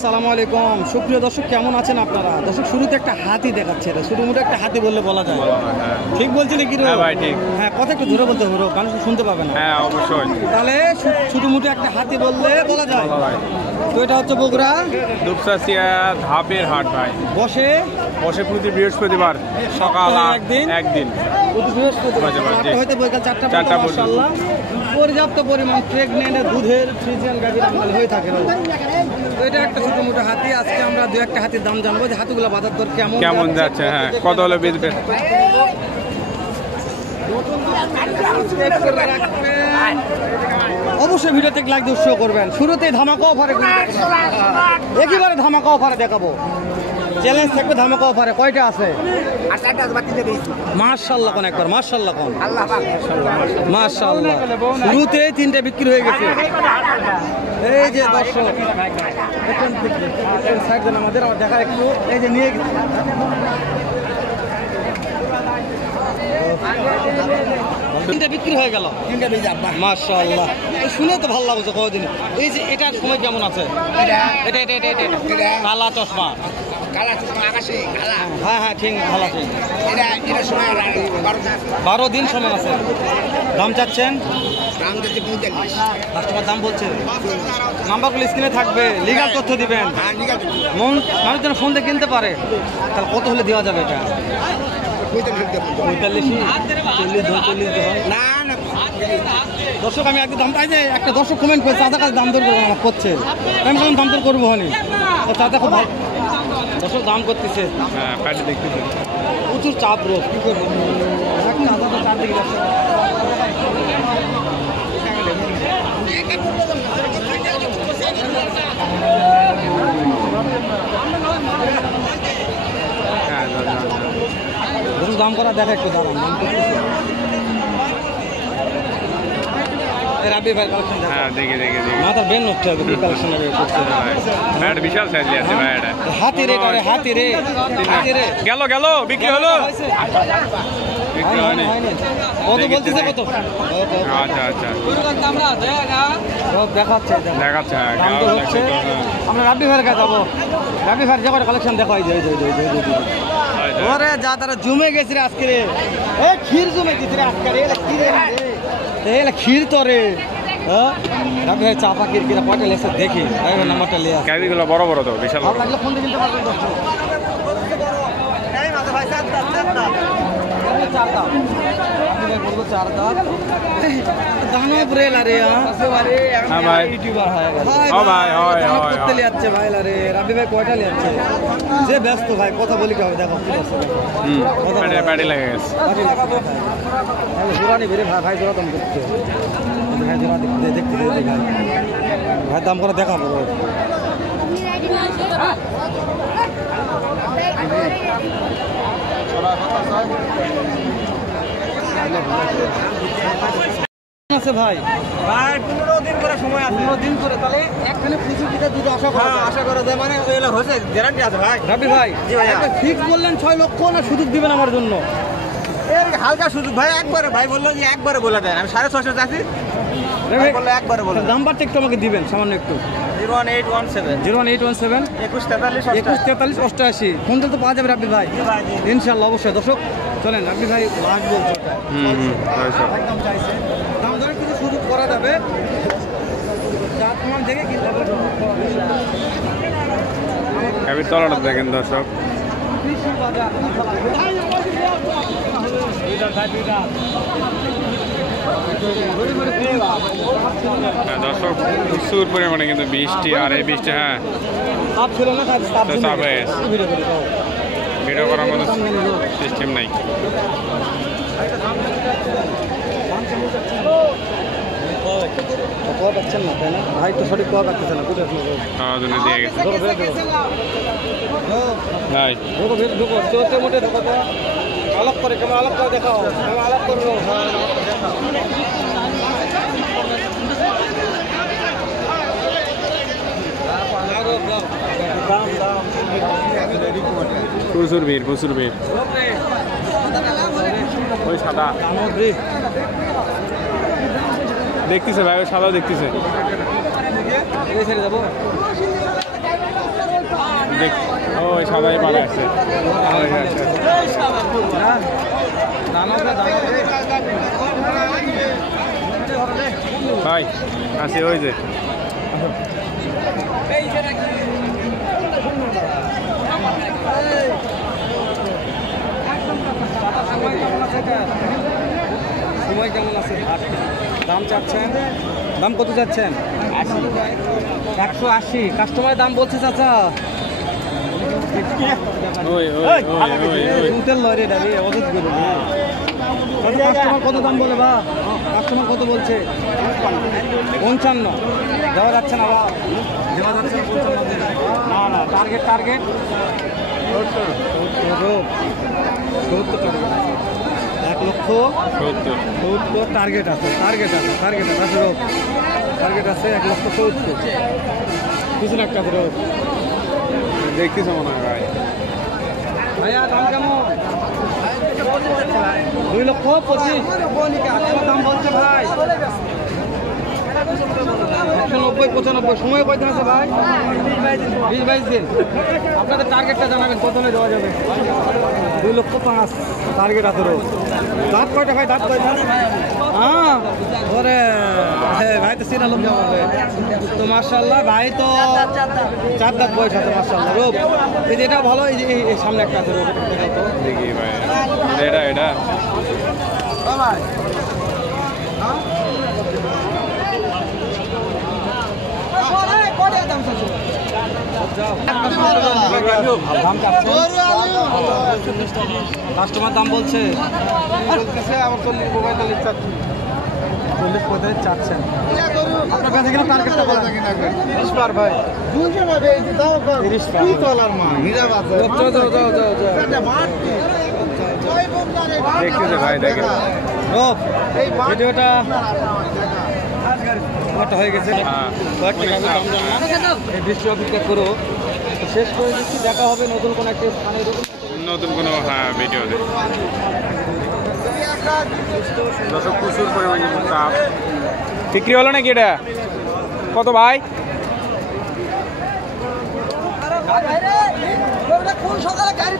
আসসালামু আলাইকুম সুপ্রিয় দর্শক, কেমন আছেন আপনারা? দর্শক, শুরুতে একটা হাতি দেখাচ্ছে, এটা ছোটো মোটো একটা হাতি বললে বলা যায়। ঠিক বলছি নাকি? হ্যাঁ, কথা একটু ধরে বলতে হবে, মানুষ শুনতে পাবে না। হ্যাঁ অবশ্যই, তাহলে ছোটো মোটো একটা হাতি বললে বলা যায়। তো এটা হচ্ছে বগুড়া দুপচাচিয়া ধাপের হাট ভাই। বসে প্রতি বৃহস্পতিবার সকাল একদিন প্রতি বৃহস্পতিবার হয়তো বৈকাল 4টা মাশাআল্লাহ। পর্যাপ্ত পরিমাণ প্রেগনেন্ট দুধের ফ্রিজিয়ান গাভীর আমদানি হয়ে থাকে। তো এটা একটা ছোটো মোটো হাতি। আজকে আমরা দু একটা হাতির দাম জানবো, যে হাতিগুলো বাজার দর কেমন যাচ্ছে, হ্যাঁ কত হলে বেচবেন। অবশ্যই ভিডিওতে লাইক দিয়ে উৎসাহ করবেন। শুরুতেই ধামাকা অফারে, একেবারে ধামাকা অফারে দেখাবো। চ্যালেঞ্জ থাকবে ধামাকা অফারে। কয়টা আছে? মাশাআল্লাহ কোন একবার, মাশাআল্লাহ কোন, মাশাআল্লাহ। শুরুতে 3টে বিক্রি হয়ে গেছে। এই যে দর্শক সাইড দেন আমাদের, আমার দেখা একটু। এই যে নিয়ে গেছে, বিক্রি হয়ে গেল। মাশাআল্লাহ, শুনে তো ভালো লাগছে কদিন। এই যে এটার সময় কেমন আছে? এটা কালা চশমা, হ্যাঁ হ্যাঁ ঠিক, ভালো আছে। 12 দিন সময় আছে। দাম চাচ্ছেন? কাস্টমার দাম বলছে। নাম্বারগুলো স্ক্রিনে থাকবে, লিগাল তথ্য দিবেন, মানুষ যেন ফোন দিয়ে কিনতে পারে। তাহলে কত হলে দেওয়া যাবে এটা? 45, 40, দর্শক আমি একদম দাম, যে একটা দর্শক কমেন্ট করছে চাচা কাছে দাম দর করবো, আমার করছে, আমি কোনো দাম দর করবো হনি। চাচা খুব ভালো দর্শক দাম করতেছে, প্রচুর চাপ রোগ, কি করবো চারদিকে দর্শক। দাম করা দেখা একটু দাম করতেছে। রাবি ভাই কালেকশন দেখা, হ্যাঁ দেখি মাথার বেন নষ্ট হবে কি কালেকশন হবে করতে। ভাই বিশাল সাইজ আছে ভাই, এটা হাতি রে, হাতি রে গেল বিক্রি হলো। বিক্রি হয়নি, কত বলতেছে? কত? আচ্ছা দেখাচ্ছে দাম তো হচ্ছে। আমরা রাবি ভাইয়ের কাছে যাবো, রাবি ভাইয়ের যে কটা কালেকশন দেখা হয়। ওরে যা তারা জমে গেছে রে আজকে রে, ক্ষীর জমে গেছে রে আজকে রে, ক্ষীর তো রে। রাবি ভাই চাপা কিরকিরা কয়টা লেগেছে দেখি, রাবি ভাই নাম্বারটা লিয়ে আসে। ক্যাবিগুলো বড় তো বিশাল, ভালো লাগলে ফোন দিয়ে কিনতে পারবেন। রাবি ভাই কয়টা লিয়াচ্ছে? যে ব্যস্ত ভাই, কথা বলি কি হবে, দেখো প্যাডি লেগে গেছে। ভাই জোড়া দাম করছে, ভাই জোড়া দেখতে ভাই দাম করে দেখাবো। আছে ভাই 15 দিন করে সময় আছে, 15 দিন করে। তাহলে একখানে প্রচুর দুধ আশা করা যায়, মানে হচ্ছে গ্যারান্টি আছে ভাই। রাবি ভাই ফিক্স বললেন 6 লক্ষ, না সুযোগ দিবেন আমার জন্য? হালকা সুযোগ ভাই, একবারে ভাই বললো যে একবারে বলে দেন, আমি 650 চাচ্ছি, একবারে বলে। নাম্বারটা একটু আমাকে দিবেন সামান্য একটু। 01817 2143 88। ফোন তো পাওয়া যাবে রাব্বি ভাই ইনশাল্লাহ, অবশ্যই। দর্শক চলেন, রাব্বি ভাই লাস্ট বলছে একদম চাইছে, দাম দরে কিছু সুযোগ করা যাবে। দেখে কিনতে হবে। তলাটা দেখেন দর্শক, দর্শক প্রচুর পরিমাণে কিন্তু বৃষ্টি, আর এই বৃষ্টি হ্যাঁ ভিডিও করার মতো সিস্টেম নাই। পাচ্ছেন না, তাই না ভাই? তো সঠিক কোয়া পাচ্ছে না, বুঝে দিয়ে গেছে মোটে ঢোকা তো আলাপ করে, কেমন আলাপ করে দেখাও, আলাপ করবো। প্রচুর ভিড় ওই সাদা দেখতেছে ভাই, সাদা দেখতেছে। দেখ ওই সাদাই পাড়া আছে ভাই আছে ওই যে সময় কেমন আছে দাম চাচ্ছেন দাম কত চাচ্ছেন 180 কাস্টমারের দাম বলছে চাচা ওই ওই ওই ওই ওই উঠেল লয় রে দাবি অযথ করে কাস্টমার কত দাম বলে বা কাস্টমার কত বলছে 55 দেওয়া যাচ্ছে না বা দেওয়া যাচ্ছে না 55 না না টার্গেট টার্গেট 1 লক্ষ 70 টার্গেট আছে টার্গেট আছে টার্গেট আছে রোগ টার্গেট আছে 1 লক্ষ 70 কিছু না একটা রোগ দেখতেছো মনে হয় ভাই ভাইয়া দাম কেমন 2 লক্ষ 25 দাম বলছে ভাই 190-95 সময় কয়দিন আছে ভাই 20-22 দিন আপনাদের টার্গেটটা জানাবেন কত হলে দেওয়া যাবে 2 লক্ষ 5 টার্গেট আছে রোজ দাঁত কয়টা ভাই দাঁত কয়টা হ্যাঁ ওরে ভাই তো সিনা লোক যাবে তো মার্শাল্লাহ ভাই তো 4 দাঁত বয়স আছে মার্শাল্লাহ রোগ এই যে এটা ভালো এই যে এই সামনে একটা আছে রোগ দেখি ভাই এটা এটা ভাই কাস্টমার দাম বলছে আবার 40-45 চাচ্ছেন আপনার কাছে কিনা টার্গেটটা বলা থাকে না 30 পার ভাই 30 পার দেখতেছে ভাই দেখেন ভিডিওটা হয়ে গেছে এই দৃশ্য অপেক্ষা করো শেষ করে দিচ্ছি দেখা হবে নতুন কোনো একটা স্থানে নতুন কোনো হ্যাঁ ভিডিওতে দর্শক প্রচুর পরিমাণে চাপ বিক্রি হলো নাকি এটা কত ভাই কোন সকালে গাড়ি